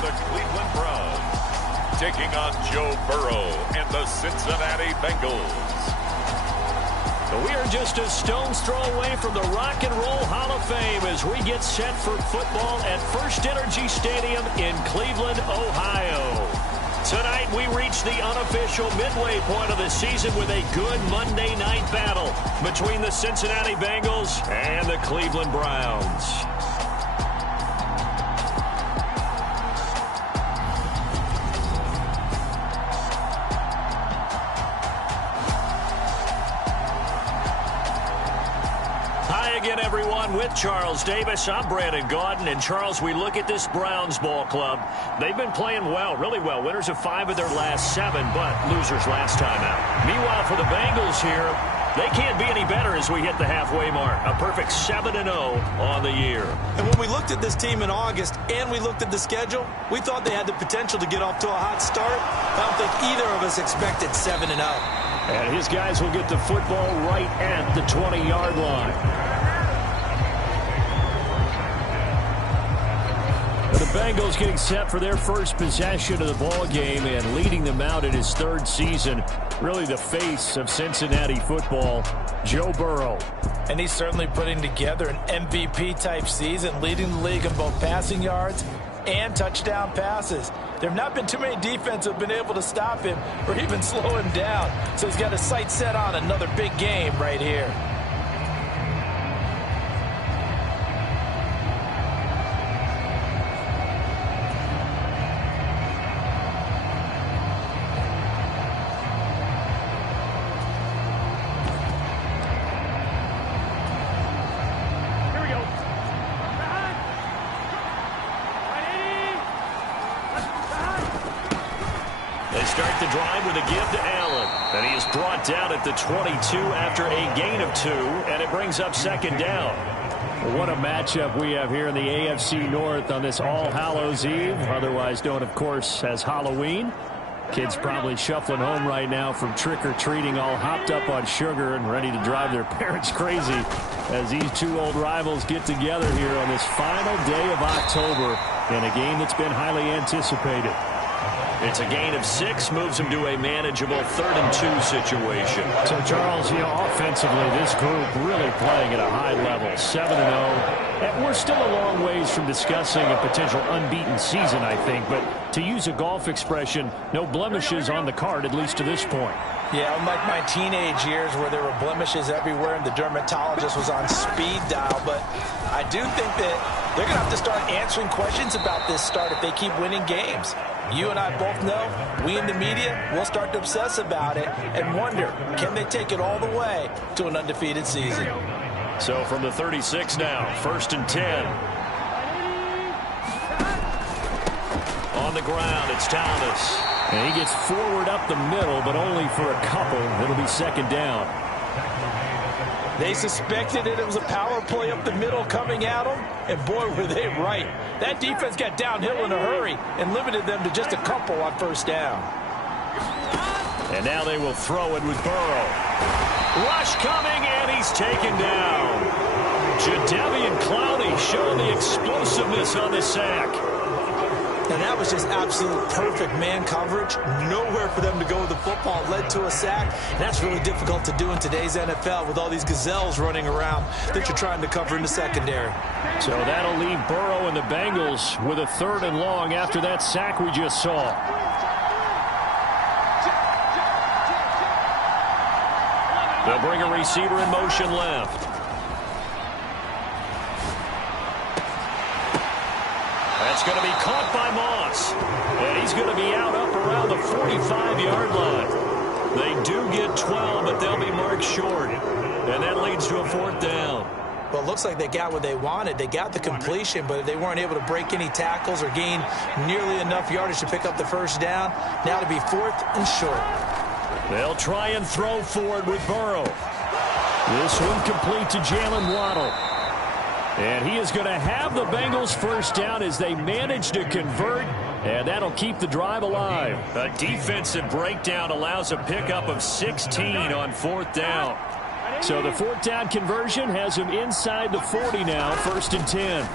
the Cleveland Browns, taking on Joe Burrow and the Cincinnati Bengals. We are just a stone's throw away from the Rock and Roll Hall of Fame as we get set for football at First Energy Stadium in Cleveland, Ohio. Tonight we reach the unofficial midway point of the season with a good Monday night battle between the Cincinnati Bengals and the Cleveland Browns. Again, everyone, with Charles Davis. I'm Brandon Gaudin. And, Charles, we look at this Browns ball club. They've been playing well, really well. Winners of 5 of their last 7, but losers last time out. Meanwhile, for the Bengals here, they can't be any better as we hit the halfway mark. A perfect 7-0 on the year. And when we looked at this team in August and we looked at the schedule, we thought they had the potential to get off to a hot start. I don't think either of us expected 7-0. And his guys will get the football right at the 20-yard line. The Bengals getting set for their first possession of the ball game and leading them out in his 3rd season. Really the face of Cincinnati football, Joe Burrow. And he's certainly putting together an MVP-type season, leading the league in both passing yards and touchdown passes. There have not been too many defenses that have been able to stop him or even slow him down. So he's got his sights set on another big game right here. Start the drive with a give to Allen. And he is brought down at the 22 after a gain of 2, and it brings up 2nd down. What a matchup we have here in the AFC North on this All Hallows Eve, otherwise known, of course, as Halloween. Kids probably shuffling home right now from trick-or-treating, all hopped up on sugar and ready to drive their parents crazy as these 2 old rivals get together here on this final day of October in a game that's been highly anticipated. It's a gain of 6, moves him to a manageable 3rd and 2 situation. So, Charles, offensively, this group really playing at a high level, 7-0. And we're still a long ways from discussing a potential unbeaten season, I think. But to use a golf expression, no blemishes on the card, at least to this point. Yeah, unlike my teenage years where there were blemishes everywhere and the dermatologist was on speed dial. But I do think that they're going to have to start answering questions about this start if they keep winning games. You and I both know, we in the media will start to obsess about it and wonder, can they take it all the way to an undefeated season? So from the 36 now, 1st and 10. On the ground, it's Thomas. And he gets forward up the middle, but only for a couple. It'll be 2nd down. They suspected it was a power play up the middle coming at them, and boy, were they right. That defense got downhill in a hurry and limited them to just a couple on 1st down. And now they will throw it with Burrow. Rush coming, and he's taken down. Jadeveon Clowney showing the explosiveness on the sack. And that was just absolute perfect man coverage. Nowhere for them to go with the football. Led to a sack. That's really difficult to do in today's NFL with all these gazelles running around that you're trying to cover in the secondary. So that'll leave Burrow and the Bengals with a 3rd and long after that sack we just saw. They'll bring a receiver in motion left. That's going to be caught by Moss. And he's going to be out up around the 45-yard line. They do get 12, but they'll be marked short. And that leads to a 4th down. Well, it looks like they got what they wanted. They got the completion, but they weren't able to break any tackles or gain nearly enough yardage to pick up the 1st down. Now to be 4th and short. They'll try and throw for it with Burrow. This one complete to Jalen Waddle. And he is going to have the Bengals 1st down as they manage to convert, and that'll keep the drive alive. A defensive breakdown allows a pickup of 16 on 4th down. So the 4th down conversion has him inside the 40 now, 1st and 10.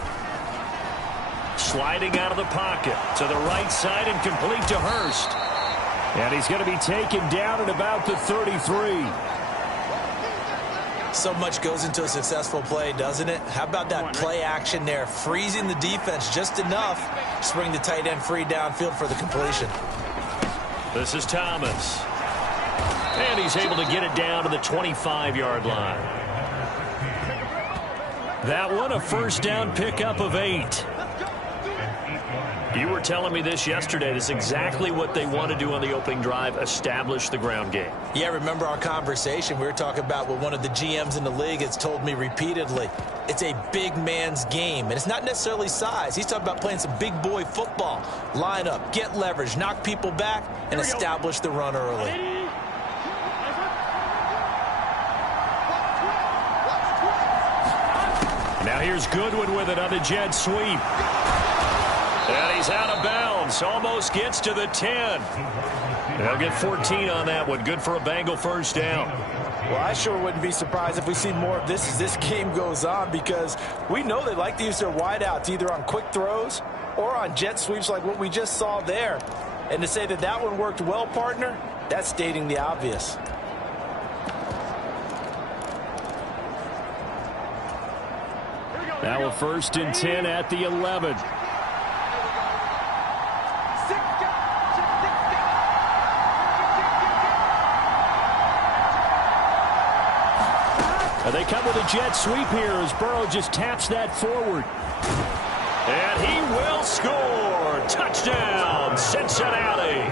sliding out of the pocket to the right side and complete to Hurst. And he's going to be taken down at about the 33. So much goes into a successful play, doesn't it? How about that play action there, freezing the defense just enough to bring the tight end free downfield for the completion. This is Thomas. And he's able to get it down to the 25-yard line. That one, a first down pickup of 8. You were telling me this yesterday. This is exactly what they want to do on the opening drive, establish the ground game. Yeah, remember our conversation. We were talking about what one of the GMs in the league has told me repeatedly. It's a big man's game, and it's not necessarily size. He's talking about playing some big boy football. Line up, get leverage, knock people back, and establish the run early. Now here's Goodwin with it on the jet sweep. And he's out of bounds. Almost gets to the 10. They'll get 14 on that one. Good for a Bengal first down. Well, I sure wouldn't be surprised if we see more of this as this game goes on, because we know they like to use their wideouts either on quick throws or on jet sweeps like what we just saw there. And to say that that one worked well, partner, that's stating the obvious. Now a 1st and 10 at the 11. They come with a jet sweep here as Burrow just taps that forward. And he will score. Touchdown, Cincinnati.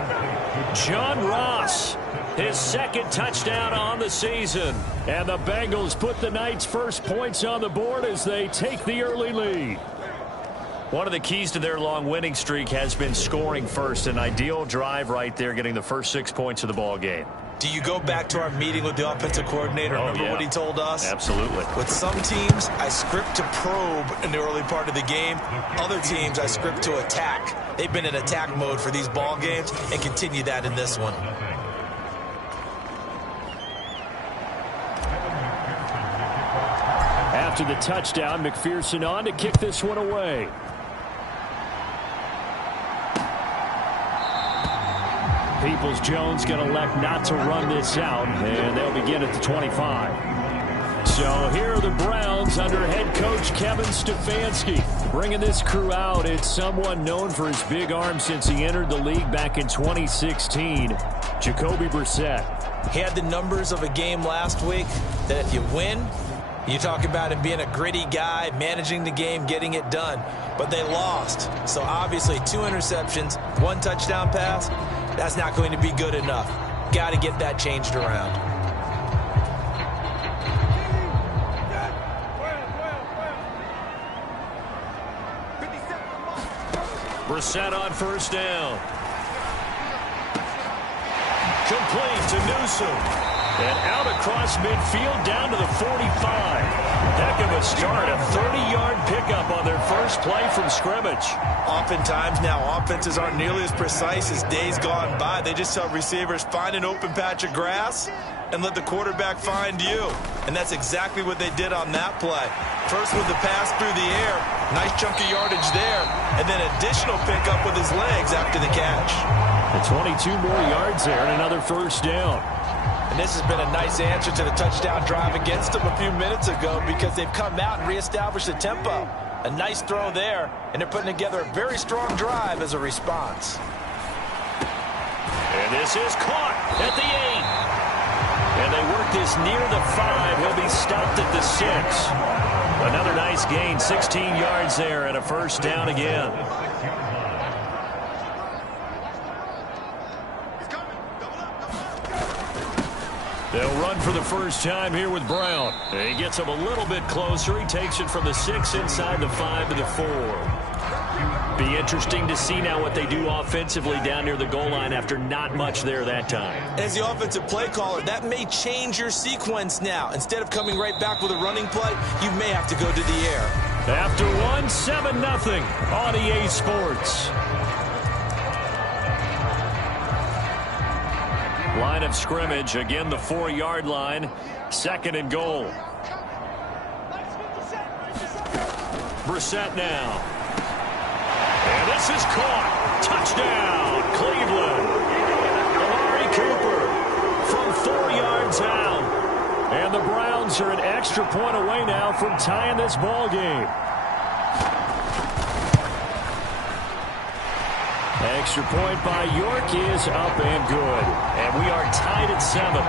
John Ross, his 2nd touchdown on the season. And the Bengals put the night's first points on the board as they take the early lead. One of the keys to their long winning streak has been scoring first. An ideal drive right there, getting the first 6 points of the ball game. Do you go back to our meeting with the offensive coordinator? Remember what he told us? Absolutely. With some teams, I script to probe in the early part of the game. Other teams, I script to attack. They've been in attack mode for these ball games and continue that in this one. After the touchdown, McPherson on to kick this one away. Peoples-Jones going to elect not to run this out, and they'll begin at the 25. So here are the Browns under head coach Kevin Stefanski. Bringing this crew out, it's someone known for his big arm since he entered the league back in 2016, Jacoby Brissett. He had the numbers of a game last week that if you win, you talk about him being a gritty guy, managing the game, getting it done. But they lost. So obviously 2 interceptions, 1 touchdown pass. That's not going to be good enough. Got to get that changed around. Brissett on first down. Complete to Newsome. And out across midfield down to the 45. Heck of a start. A 30-yard pickup on their first play from scrimmage. Oftentimes now offenses aren't nearly as precise as days gone by. They just tell receivers, find an open patch of grass and let the quarterback find you. And that's exactly what they did on that play. First with the pass through the air. Nice chunk of yardage there. And then additional pickup with his legs after the catch. And 22 more yards there and another first down. And this has been a nice answer to the touchdown drive against them a few minutes ago, because they've come out and reestablished the tempo. A nice throw there, and they're putting together a very strong drive as a response. And this is caught at the 8. And they work this near the 5. He'll be stopped at the 6. Another nice gain, 16 yards there, and a first down again. They'll run for the first time here with Brown. He gets him a little bit closer. He takes it from the 6 inside the 5 to the 4. Be interesting to see now what they do offensively down near the goal line after not much there that time. As the offensive play caller, that may change your sequence now. Instead of coming right back with a running play, you may have to go to the air. After 1, 7-0 on EA Sports. Line of scrimmage, again the 4-yard line, 2nd and goal. Brissett now. This is caught. Touchdown, Cleveland. Amari Cooper from 4 yards out. And the Browns are an extra point away now from tying this ball game. Extra point by York is up and good. And we are tied at 7.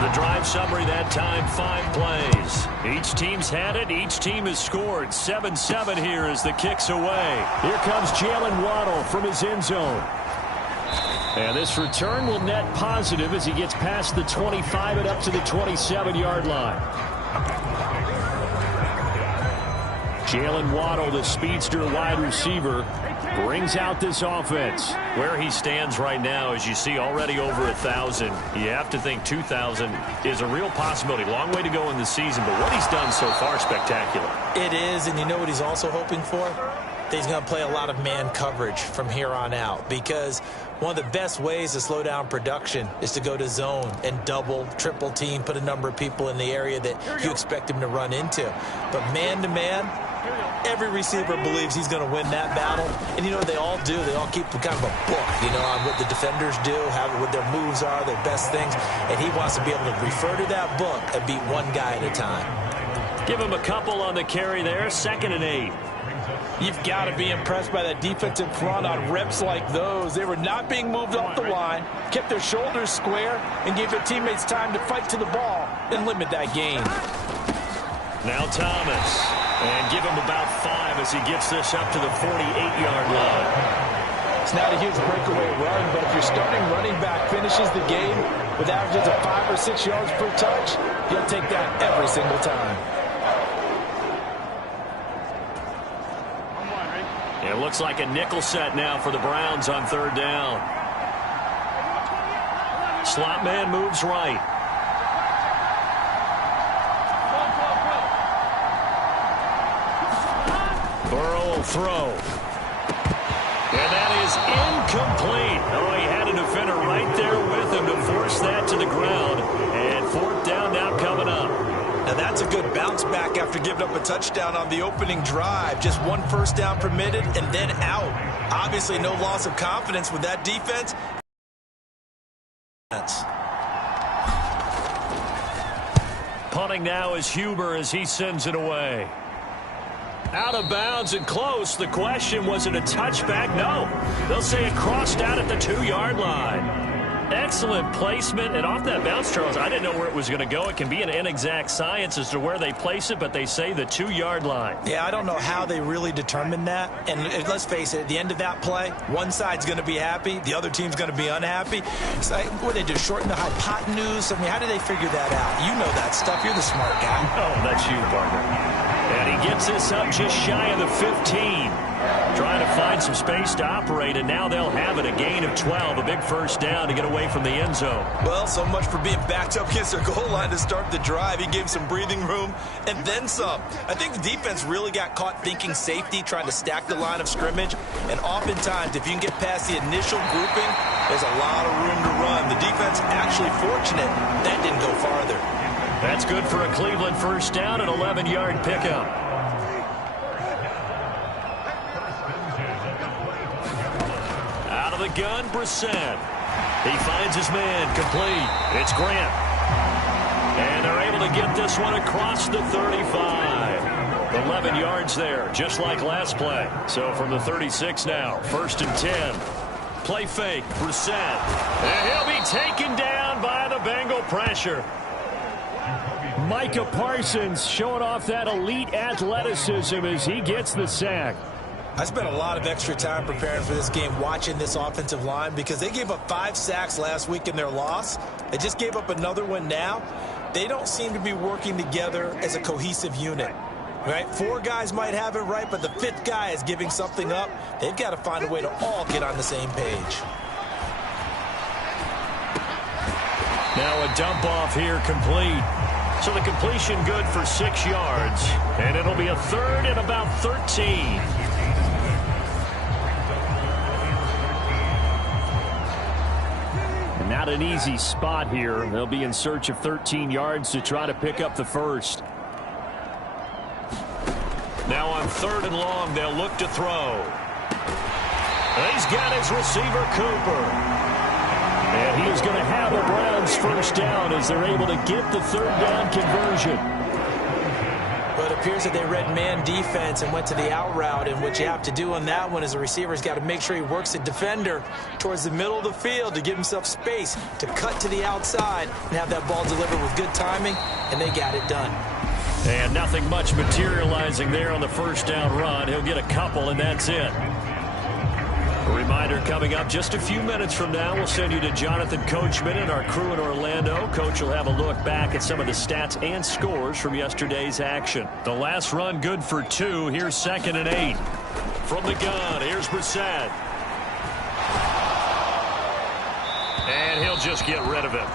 The drive summary that time, 5 plays. Each team's had it. Each team has scored. 7-7 here as the kick's away. Here comes Jalen Waddle from his end zone. And this return will net positive as he gets past the 25 and up to the 27-yard line. Jalen Waddle, the speedster wide receiver, brings out this offense. Where he stands right now, as you see, already over 1,000. You have to think 2,000 is a real possibility. Long way to go in the season, but what he's done so far, spectacular. It is, and you know what he's also hoping for? That he's going to play a lot of man coverage from here on out, because one of the best ways to slow down production is to go to zone and double, triple team, put a number of people in the area that you expect him to run into. But man-to-man, every receiver believes he's going to win that battle. And you know what they all do? They all keep kind of a book, you know, on what the defenders do, what their moves are, their best things. And he wants to be able to refer to that book and beat one guy at a time. Give him a couple on the carry there. 2nd and 8. You've got to be impressed by that defensive front on reps like those. They were not being moved off the line, kept their shoulders square, and gave their teammates time to fight to the ball and limit that gain. Now Thomas. And give him about 5 as he gets this up to the 48-yard line. It's not a huge breakaway run, but if your starting running back finishes the game with averages of 5 or 6 yards per touch, you'll take that every single time. It looks like a nickel set now for the Browns on 3rd down. Slot man moves right. Burrow will throw. And that is incomplete. Oh, he had a defender right there with him to force that to the ground. And 4th down now coming up. Now that's a good bounce back after giving up a touchdown on the opening drive. Just 1 first down permitted and then out. Obviously no loss of confidence with that defense. Punting now is Huber as he sends it away. Out of bounds and close. The question, was it a touchback? No. They'll say it crossed out at the 2-yard line. Excellent placement, and off that bounce, Charles, I didn't know where it was going to go. It can be an inexact science as to where they place it, but they say the 2-yard line. Yeah, I don't know how they really determined that. And let's face it, at the end of that play, one side's going to be happy, the other team's going to be unhappy. It's like, what they do, shorten the hypotenuse? I mean, how do they figure that out? You know that stuff. You're the smart guy. Oh, that's you, partner. And he gets this up just shy of the 15. Trying to find some space to operate, and now they'll have it. A gain of 12, a big first down to get away from the end zone. Well, so much for being backed up against their goal line to start the drive. He gave some breathing room and then some. I think the defense really got caught thinking safety, trying to stack the line of scrimmage. And oftentimes, if you can get past the initial grouping, there's a lot of room to run. The defense actually fortunate that didn't go farther. That's good for a Cleveland first down, an 11-yard pickup. Out of the gun, Brissett. He finds his man, complete. It's Grant. And they're able to get this one across the 35. 11 yards there, just like last play. So from the 36 now, 1st and 10. Play fake, Brissett. And he'll be taken down by the Bengal pressure. Micah Parsons showing off that elite athleticism as he gets the sack. I spent a lot of extra time preparing for this game, watching this offensive line, because they gave up 5 sacks last week in their loss. They just gave up another one now. They don't seem to be working together as a cohesive unit. Right? 4 guys might have it right, but the 5th guy is giving something up. They've got to find a way to all get on the same page. Now a dump off here complete. So the completion good for 6 yards. And it'll be a 3rd and about 13. Not an easy spot here. They'll be in search of 13 yards to try to pick up the first. Now on 3rd and long, they'll look to throw. He's got his receiver, Cooper. And he is going to have the Browns first down as they're able to get the 3rd down conversion. But it appears that they read man defense and went to the out route, and what you have to do on that one is the receiver's got to make sure he works the defender towards the middle of the field to give himself space to cut to the outside and have that ball delivered with good timing, and they got it done. And nothing much materializing there on the first down run. He'll get a couple, and that's it. A reminder coming up just a few minutes from now, we'll send you to Jonathan Coachman and our crew in Orlando. Coach will have a look back at some of the stats and scores from yesterday's action. The last run good for 2. Here's 2nd and 8. From the gun, here's Brissett. And he'll just get rid of it.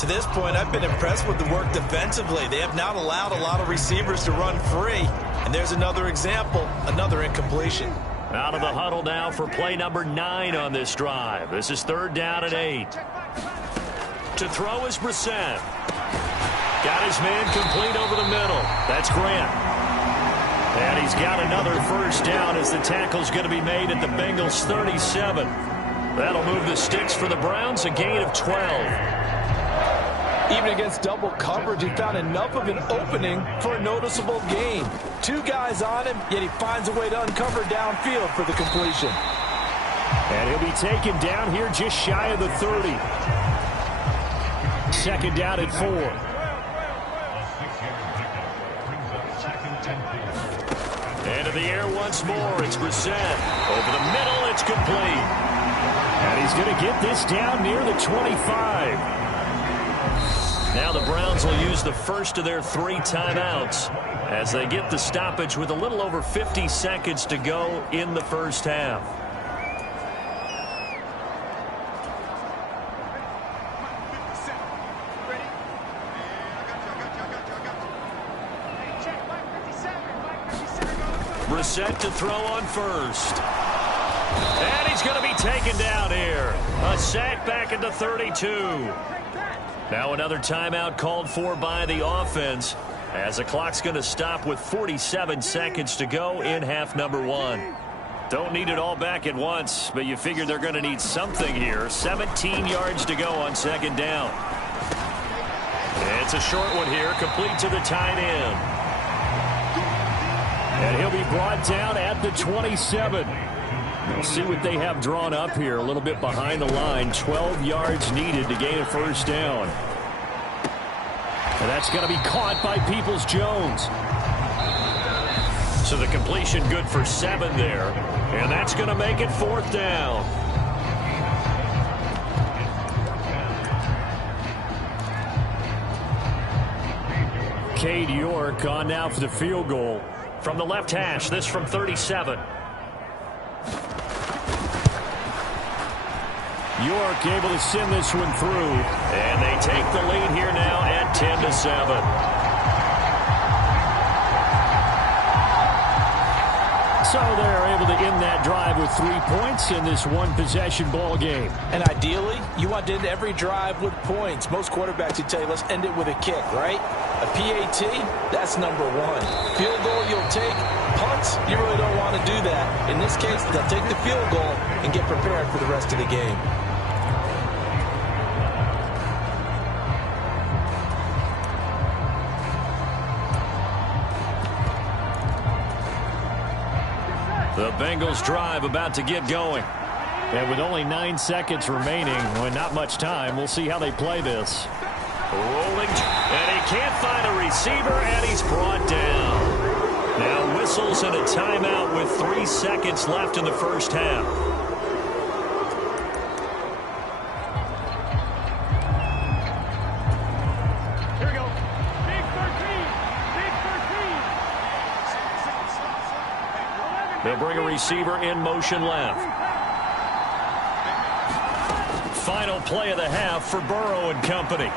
To this point, I've been impressed with the work defensively. They have not allowed a lot of receivers to run free. And there's another example, another incompletion. Out of the huddle now for play number 9 on this drive. This is 3rd down and 8. To throw is Brissett. Got his man complete over the middle. That's Grant. And he's got another first down as the tackle's going to be made at the Bengals 37. That'll move the sticks for the Browns, a gain of 12. Even against double coverage, he found enough of an opening for a noticeable gain. 2 guys on him, yet he finds a way to uncover downfield for the completion. And he'll be taken down here just shy of the 30. 2nd down at 4. And in the air once more, it's Brissett. Over the middle, it's complete. And he's going to get this down near the 25. Now the Browns will use the first of their 3 timeouts as they get the stoppage with a little over 50 seconds to go in the first half. Brissett to throw on first. And he's going to be taken down here. A sack back into 32. Now another timeout called for by the offense as the clock's going to stop with 47 seconds to go in half number 1. Don't need it all back at once, but you figure they're going to need something here. 17 yards to go on 2nd down. It's a short one here, complete to the tight end. And he'll be brought down at the 27. We'll see what they have drawn up here. A little bit behind the line. 12 yards needed to gain a first down. And that's going to be caught by Peoples-Jones. So the completion good for 7 there. And that's going to make it 4th down. Cade York on now for the field goal. From the left hash, this from 37. York able to send this one through. And they take the lead here now at 10-7. So they're able to end that drive with 3 points in this one-possession ball game. And ideally, you want to end every drive with points. Most quarterbacks would tell you, let's end it with a kick, right? A PAT, that's number 1. Field goal you'll take. Punts, you really don't want to do that. In this case, they'll take the field goal and get prepared for the rest of the game. The Bengals drive about to get going. And with only 9 seconds remaining, well, not much time, we'll see how they play this. Rolling, and he can't find a receiver, and he's brought down. Now whistles and a timeout with 3 seconds left in the first half. Here we go. Big 13. Big 13. They'll bring a receiver in motion left. Final play of the half for Burrow and company.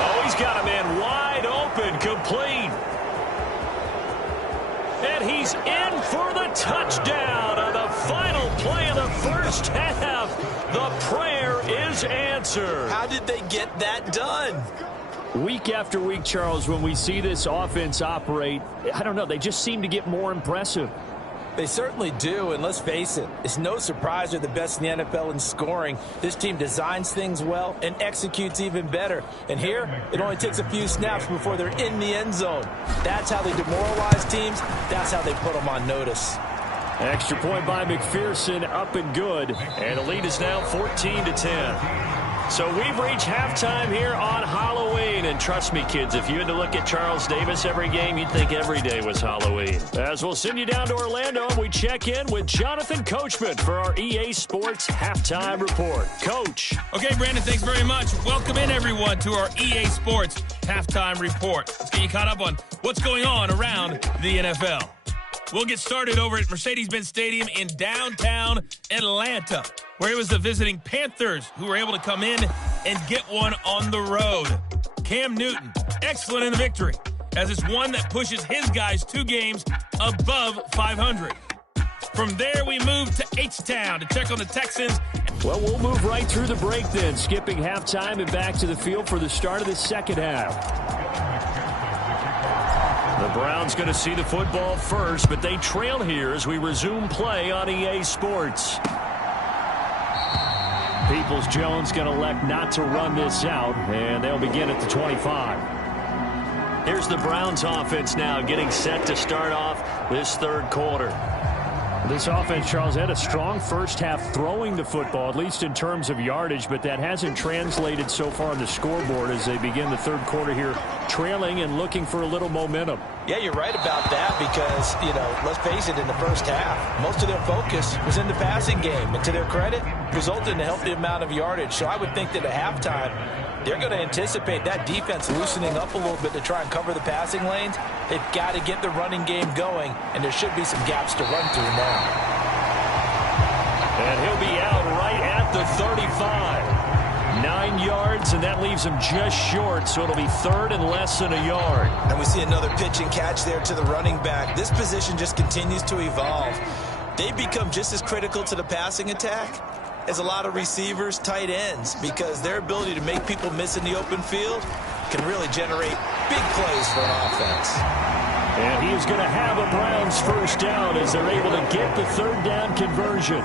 Oh, he's got a man wide open, complete. And he's in for the touchdown on the final play of the first half. The prayer is answered. How did they get that done? Week after week, Charles, when we see this offense operate, I don't know, they just seem to get more impressive. They certainly do, and let's face it, it's no surprise they're the best in the NFL in scoring. This team designs things well and executes even better. And here, it only takes a few snaps before they're in the end zone. That's how they demoralize teams. That's how they put them on notice. Extra point by McPherson, up and good. And the lead is now 14-10. So we've reached halftime here on Halloween. And trust me, kids, if you had to look at Charles Davis every game, you'd think every day was Halloween. As we'll send you down to Orlando, we check in with Jonathan Coachman for our EA Sports Halftime Report. Coach. Okay, Brandon, thanks very much. Welcome in, everyone, to our EA Sports Halftime Report. Let's get you caught up on what's going on around the NFL. We'll get started over at Mercedes-Benz Stadium in downtown Atlanta, where it was the visiting Panthers who were able to come in and get one on the road. Cam Newton, excellent in the victory, as it's one that pushes his guys 2 games above 500. From there, we move to H-Town to check on the Texans. Well, we'll move right through the break then, skipping halftime and back to the field for the start of the second half. The Browns going to see the football first, but they trail here as we resume play on EA Sports. Peoples-Jones going to elect not to run this out, and they'll begin at the 25. Here's the Browns offense now getting set to start off this third quarter. This offense, Charles, had a strong first half throwing the football, at least in terms of yardage, but that hasn't translated so far on the scoreboard as they begin the third quarter here, trailing and looking for a little momentum. Yeah, you're right about that because, let's face it, in the first half, most of their focus was in the passing game. And to their credit, resulted in a healthy amount of yardage. So I would think that at halftime, they're going to anticipate that defense loosening up a little bit to try and cover the passing lanes. They've got to get the running game going, and there should be some gaps to run through now. And he'll be out right at the 35. 9 yards, and that leaves him just short, so it'll be third and less than a yard. And we see another pitch and catch there to the running back. This position just continues to evolve. They become just as critical to the passing attack as a lot of receivers, tight ends, because their ability to make people miss in the open field can really generate big plays for an offense. And he is going to have a Browns first down as they're able to get the third down conversion.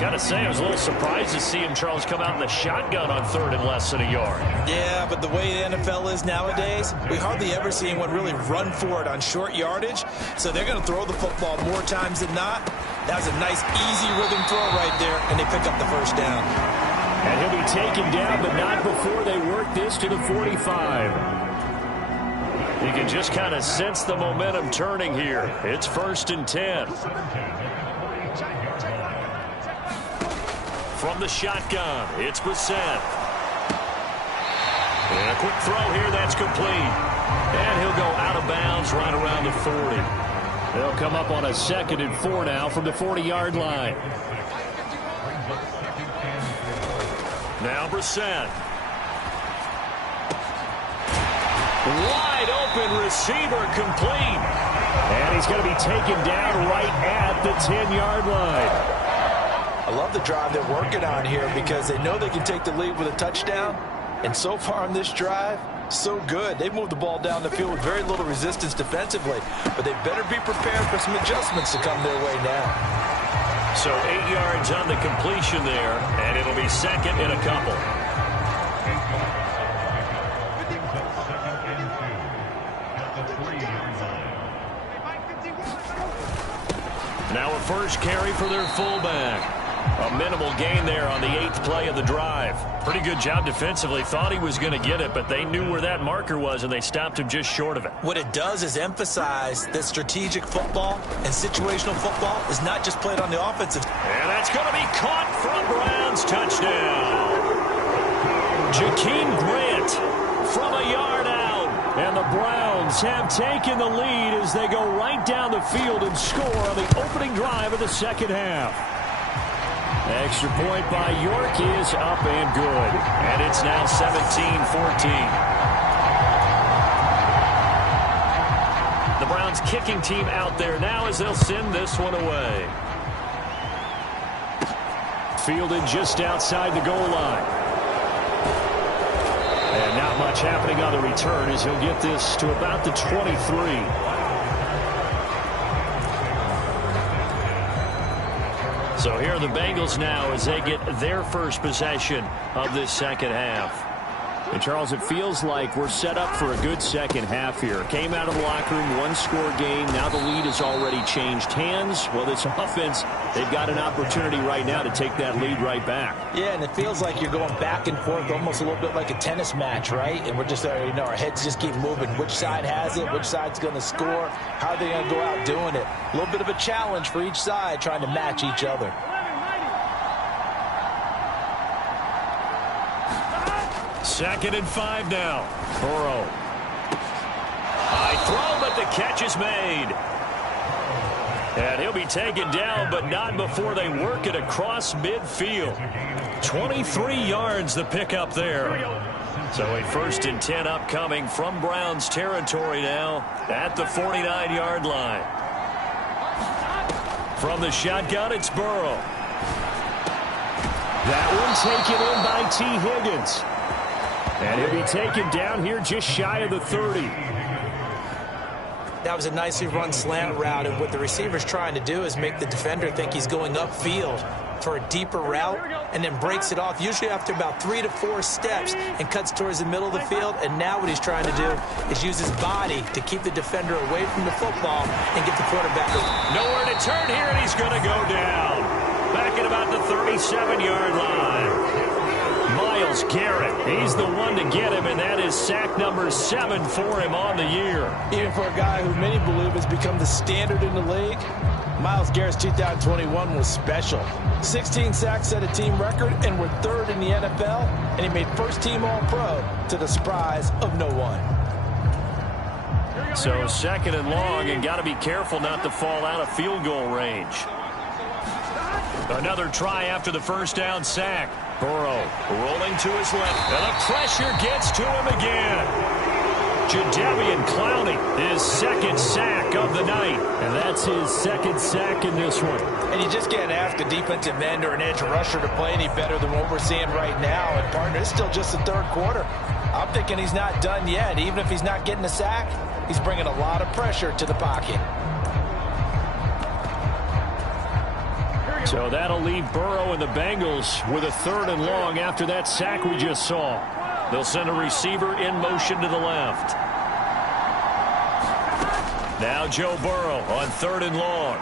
Got to say, I was a little surprised to see him, Charles, come out in the shotgun on third and less than a yard. Yeah, but the way the NFL is nowadays, we hardly ever see anyone really run for it on short yardage. So they're going to throw the football more times than not. That was a nice, easy rhythm throw right there, and they pick up the first down. And he'll be taken down, but not before they work this to the 45. You can just kind of sense the momentum turning here. It's 1st and 10. From the shotgun, it's Brissett. And a quick throw here, that's complete. And he'll go out of bounds right around the 40. They'll come up on a 2nd and 4 now from the 40-yard line. Now Brissett. Wide open receiver complete. And he's going to be taken down right at the 10-yard line. I love the drive they're working on here because they know they can take the lead with a touchdown. And so far on this drive, so good. They've moved the ball down the field with very little resistance defensively. But they better be prepared for some adjustments to come their way now. So 8 yards on the completion there, and it'll be 2nd and a couple. Now a first carry for their fullback. A minimal gain there on the 8th play of the drive. Pretty good job defensively. Thought he was going to get it, but they knew where that marker was, and they stopped him just short of it. What it does is emphasize that strategic football and situational football is not just played on the offensive. And that's going to be caught from Browns. Touchdown. Jakeem Grant from a yard out. And the Browns have taken the lead as they go right down the field and score on the opening drive of the second half. Extra point by York is up and good. And it's now 17-14. The Browns kicking team out there now as they'll send this one away. Fielded just outside the goal line. And not much happening on the return as he'll get this to about the 23. So here are the Bengals now as they get their first possession of this second half. And Charles, it feels like we're set up for a good second half here. Came out of the locker room, one-score game. Now the lead has already changed hands. Well, this offense, they've got an opportunity right now to take that lead right back. Yeah, and it feels like you're going back and forth, almost a little bit like a tennis match, right? And we're just, our heads just keep moving. Which side has it? Which side's going to score? How are they going to go out doing it? A little bit of a challenge for each side, trying to match each other. Second and 5 now. Burrow. High throw, but the catch is made. And he'll be taken down, but not before they work it across midfield. 23 yards the pickup there. So a 1st and 10 upcoming from Browns territory now at the 49-yard line. From the shotgun, it's Burrow. That one taken in by T. Higgins. And he'll be taken down here just shy of the 30. That was a nicely run slant route, and what the receiver's trying to do is make the defender think he's going upfield for a deeper route and then breaks it off, usually after about 3 to 4 steps, and cuts towards the middle of the field. And now what he's trying to do is use his body to keep the defender away from the football and get the quarterback. Nowhere to turn here, and he's going to go down. Back at about the 37-yard line. Myles Garrett, he's the one to get him, and that is sack number 7 for him on the year. Even for a guy who many believe has become the standard in the league, Myles Garrett's 2021 was special. 16 sacks set a team record, and we're 3rd in the NFL, and he made first-team All-Pro to the surprise of no one. So 2nd and long, and got to be careful not to fall out of field goal range. Another try after the first down sack. Burrow rolling to his left, and the pressure gets to him again. Jadeveon Clowney, his 2nd sack of the night, and that's his 2nd sack in this one. And you just can't ask a defensive end or an edge rusher to play any better than what we're seeing right now. And partner, it's still just the 3rd quarter. I'm thinking he's not done yet. Even if he's not getting a sack, he's bringing a lot of pressure to the pocket. So that'll leave Burrow and the Bengals with a 3rd and long after that sack we just saw. They'll send a receiver in motion to the left. Now Joe Burrow on 3rd and long.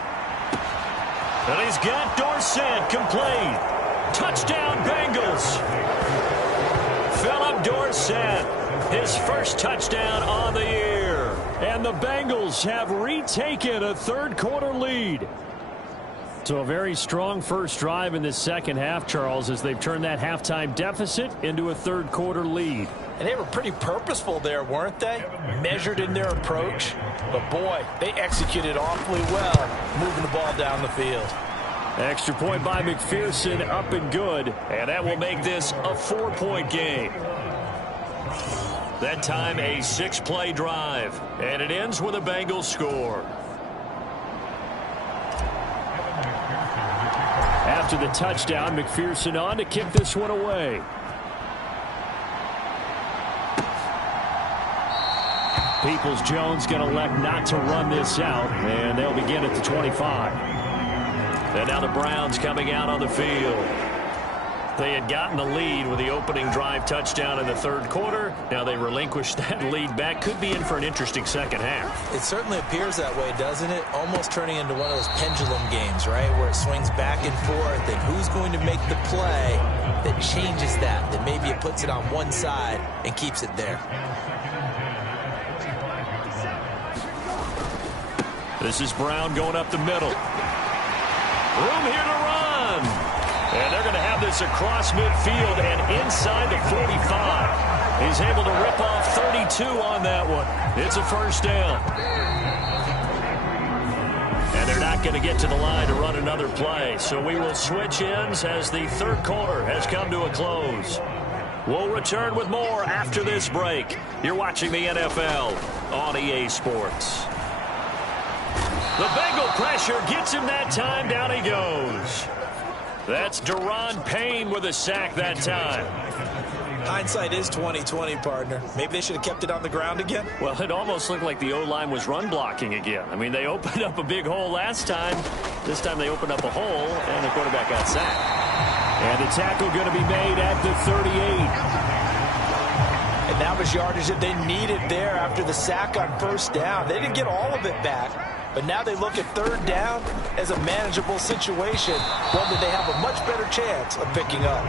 And he's got Dorsett complete. Touchdown Bengals. Philip Dorsett, his first touchdown on the year. And the Bengals have retaken a 3rd quarter lead. So a very strong first drive in this second half, Charles, as they've turned that halftime deficit into a 3rd quarter lead. And they were pretty purposeful there, weren't they? Measured in their approach. But, boy, they executed awfully well, moving the ball down the field. Extra point by McPherson, up and good. And that will make this a 4-point game. That time a 6-play drive. And it ends with a Bengals score. After the touchdown, McPherson on to kick this one away. Peoples-Jones going to elect not to run this out, and they'll begin at the 25. And now the Browns coming out on the field. They had gotten the lead with the opening drive touchdown in the 3rd quarter. Now they relinquished that lead back. Could be in for an interesting second half. It certainly appears that way, doesn't it? Almost turning into one of those pendulum games, right? Where it swings back and forth, and who's going to make the play that changes that maybe it puts it on one side and keeps it there. This is Brown going up the middle. Room here to run. And they're going to have this across midfield and inside the 45. He's able to rip off 32 on that one. It's a first down. And they're not going to get to the line to run another play. So we will switch ends as the 3rd quarter has come to a close. We'll return with more after this break. You're watching the NFL on EA Sports. The Bengal pressure gets him that time. Down he goes. That's Daron Payne with a sack that time. Hindsight is 20/20, partner. Maybe they should have kept it on the ground again. Well, it almost looked like the O-line was run blocking again. I mean, they opened up a big hole last time. This time they opened up a hole, and the quarterback got sacked. And the tackle going to be made at the 38. And that was yardage that they needed there after the sack on first down. They didn't get all of it back, but now they look at third down as a manageable situation, one that they have a much better chance of picking up.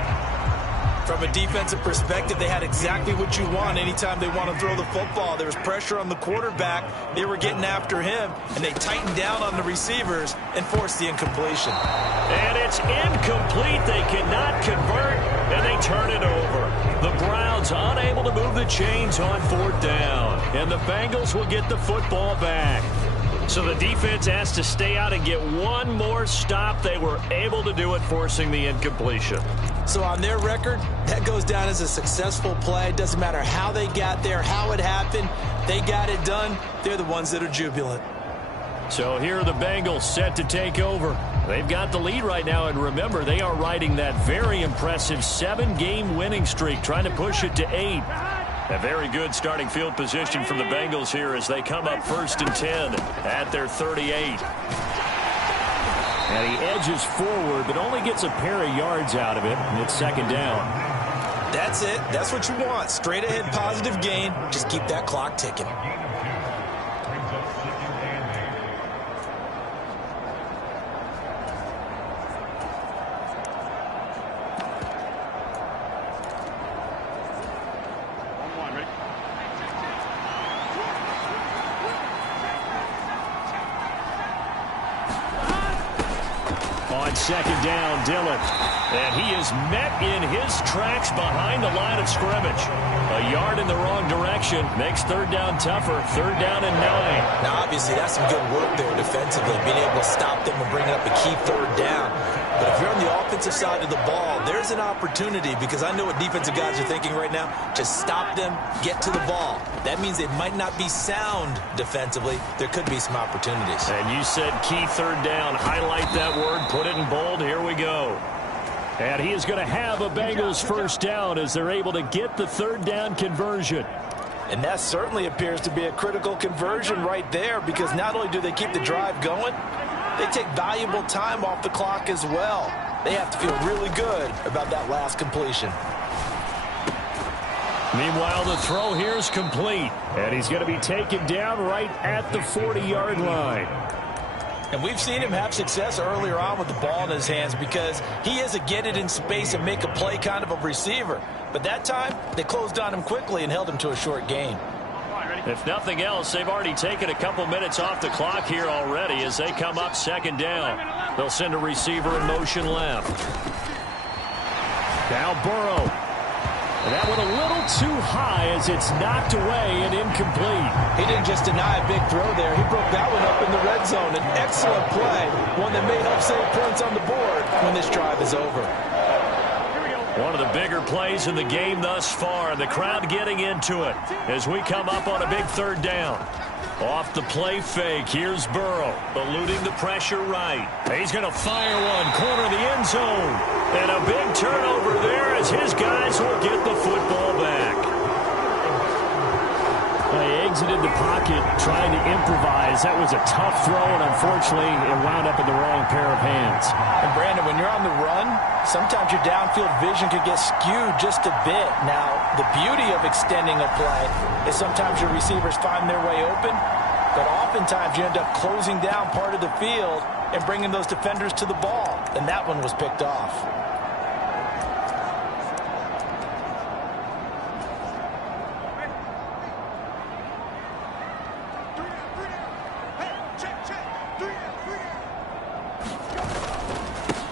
From a defensive perspective, they had exactly what you want anytime they want to throw the football. There was pressure on the quarterback. They were getting after him, and they tightened down on the receivers and forced the incompletion. And it's incomplete. They cannot convert, and they turn it over. The Browns unable to move the chains on fourth down, and the Bengals will get the football back. So the defense has to stay out and get one more stop. They were able to do it, forcing the incompletion. So on their record, that goes down as a successful play. It doesn't matter how they got there, how it happened. They got it done. They're the ones that are jubilant. So here are the Bengals set to take over. They've got the lead right now, and remember, they are riding that very impressive 7-game winning streak, trying to push it to 8. A very good starting field position from the Bengals here as they come up 1st and 10 at their 38. And he edges forward, but only gets a pair of yards out of it, and it's 2nd down. That's it. That's what you want. Straight ahead positive gain. Just keep that clock ticking. On 2nd down, Dillon. And he is met in his tracks behind the line of scrimmage. A yard in the wrong direction makes 3rd down tougher. 3rd down and 9. Now, obviously, that's some good work there defensively, being able to stop them and bring up a key 3rd down. But if you're on the offensive side of the ball, there's an opportunity, because I know what defensive guys are thinking right now. Just stop them, get to the ball. That means they might not be sound defensively. There could be some opportunities. And you said key 3rd down. Highlight that word. Put it in bold. Here we go. And he is going to have a Bengals 1st down as they're able to get the 3rd down conversion. And that certainly appears to be a critical conversion right there, because not only do they keep the drive going, they take valuable time off the clock as well. They have to feel really good about that last completion. Meanwhile, the throw here is complete. And he's going to be taken down right at the 40-yard line. And we've seen him have success earlier on with the ball in his hands, because he is a get it in space and make a play kind of a receiver. But that time, they closed on him quickly and held him to a short gain. If nothing else, they've already taken a couple minutes off the clock here already as they come up 2nd down. They'll send a receiver in motion left. Now Burrow. And that one a little too high as it's knocked away and incomplete. He didn't just deny a big throw there. He broke that one up in the red zone. An excellent play, one that may help save points on the board when this drive is over. One of the bigger plays in the game thus far. The crowd getting into it as we come up on a big 3rd down. Off the play fake, here's Burrow, eluding the pressure right. He's going to fire one, corner of the end zone. And a big turnover there as his guys will get the football back. They exited the pocket trying to improvise. That was a tough throw, and unfortunately, it wound up in the wrong pair of hands. And Brandon, when you're on the run, sometimes your downfield vision could get skewed just a bit. Now, the beauty of extending a play is sometimes your receivers find their way open, but oftentimes you end up closing down part of the field and bringing those defenders to the ball. And that one was picked off.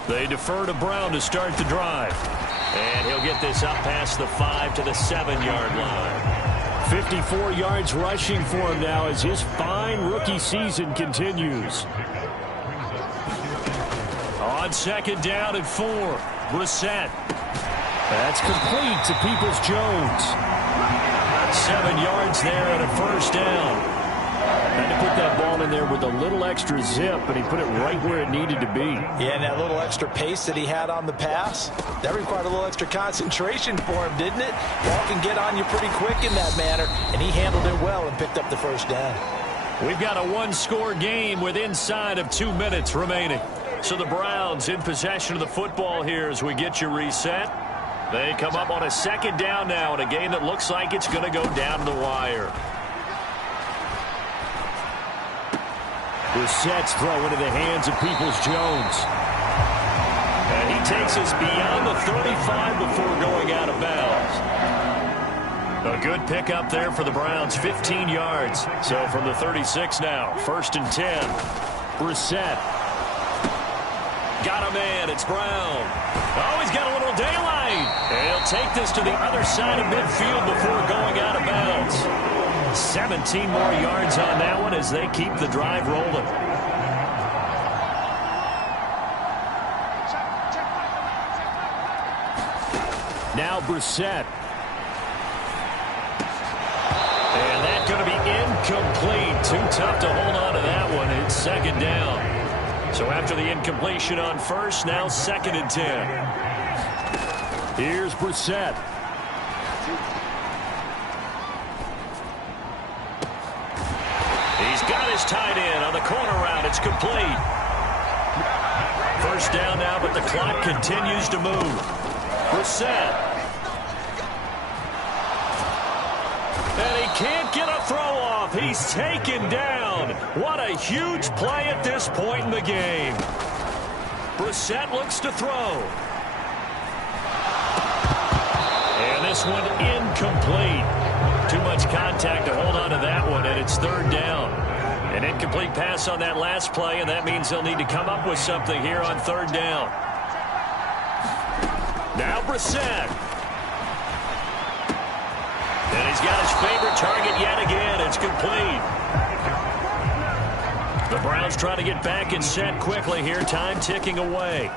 They defer to Brown to start the drive. And he'll get this up past the 5 to the 7-yard line. 54 yards rushing for him now as his fine rookie season continues. On 2nd down and 4, Brissett. That's complete to Peoples-Jones. 7 yards there and a 1st down. Had to put that ball in there with a little extra zip, and he put it right where it needed to be. Yeah, and that little extra pace that he had on the pass, that required a little extra concentration for him, didn't it? Ball can get on you pretty quick in that manner, and he handled it well and picked up the first down. We've got a one-score game with inside of 2 minutes remaining. So the Browns in possession of the football here as we get you reset. They come up on a second down now in a game that looks like it's going to go down the wire. Brissett's throw into the hands of Peoples-Jones. And he takes us beyond the 35 before going out of bounds. A good pickup there for the Browns, 15 yards. So from the 36 now, 1st and 10. Brissett. Got a man, it's Brown. Oh, he's got a little daylight. And he'll take this to the other side of midfield before going out of bounds. 17 more yards on that one as they keep the drive rolling. Now Brissett. And that's going to be incomplete. Too tough to hold on to that one. It's second down. So after the incompletion on first, now 2nd and 10. Here's Brissett. He's got his tight end on the corner route. It's complete. First down now, but the clock continues to move. Brissett. And he can't get a throw off. He's taken down. What a huge play at this point in the game. Brissett looks to throw. And this one incomplete. Too much contact to hold on to that one, and it's 3rd down. An incomplete pass on that last play, and that means they'll need to come up with something here on 3rd down. Now Brissett. And he's got his favorite target yet again. It's complete. The Browns try to get back and set quickly here. Time ticking away.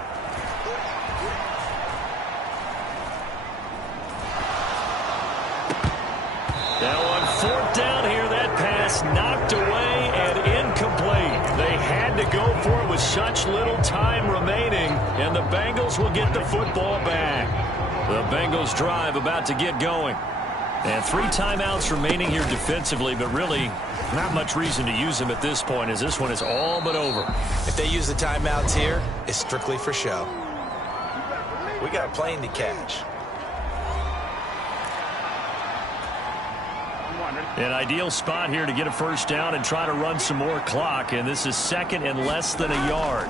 Now on 4th down here, that pass knocked away and incomplete. They had to go for it with such little time remaining, and the Bengals will get the football back. The Bengals drive about to get going. And 3 timeouts remaining here defensively, but really not much reason to use them at this point as this one is all but over. If they use the timeouts here, it's strictly for show. We got a plane to catch. An ideal spot here to get a first down and try to run some more clock, and this is 2nd and less than a yard.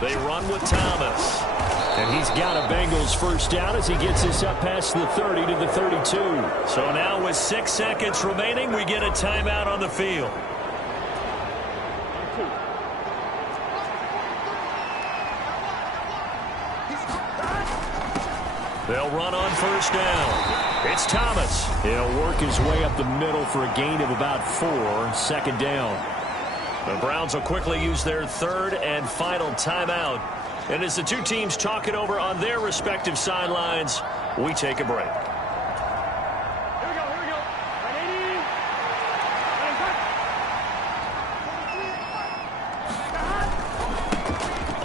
They run with Thomas. And he's got a Bengals first down as he gets this up past the 30 to the 32. So now with 6 seconds remaining, we get a timeout on the field. They'll run on first down. It's Thomas. He'll work his way up the middle for a gain of about 4. 2nd down. The Browns will quickly use their 3rd and final timeout. And as the two teams talk it over on their respective sidelines, we take a break. Here we go, here we go.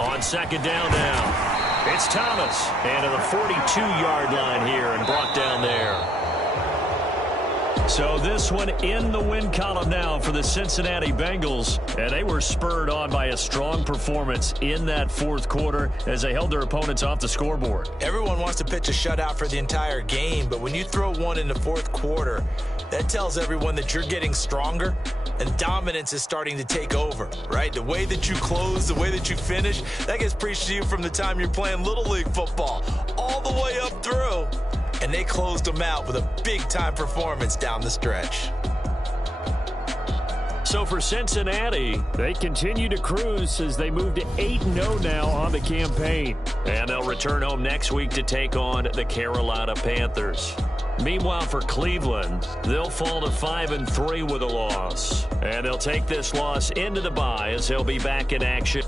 180. On 2nd down now, it's Thomas. And to the 42-yard line here and brought down there. So this one in the win column now for the Cincinnati Bengals. And they were spurred on by a strong performance in that 4th quarter as they held their opponents off the scoreboard. Everyone wants to pitch a shutout for the entire game, but when you throw one in the 4th quarter, that tells everyone that you're getting stronger and dominance is starting to take over, right? The way that you close, the way that you finish, that gets preached to you from the time you're playing Little League football all the way up through. And they closed them out with a big-time performance down the stretch. So for Cincinnati, they continue to cruise as they move to 8-0 now on the campaign. And they'll return home next week to take on the Carolina Panthers. Meanwhile, for Cleveland, they'll fall to 5-3 with a loss. And they'll take this loss into the bye as they'll be back in action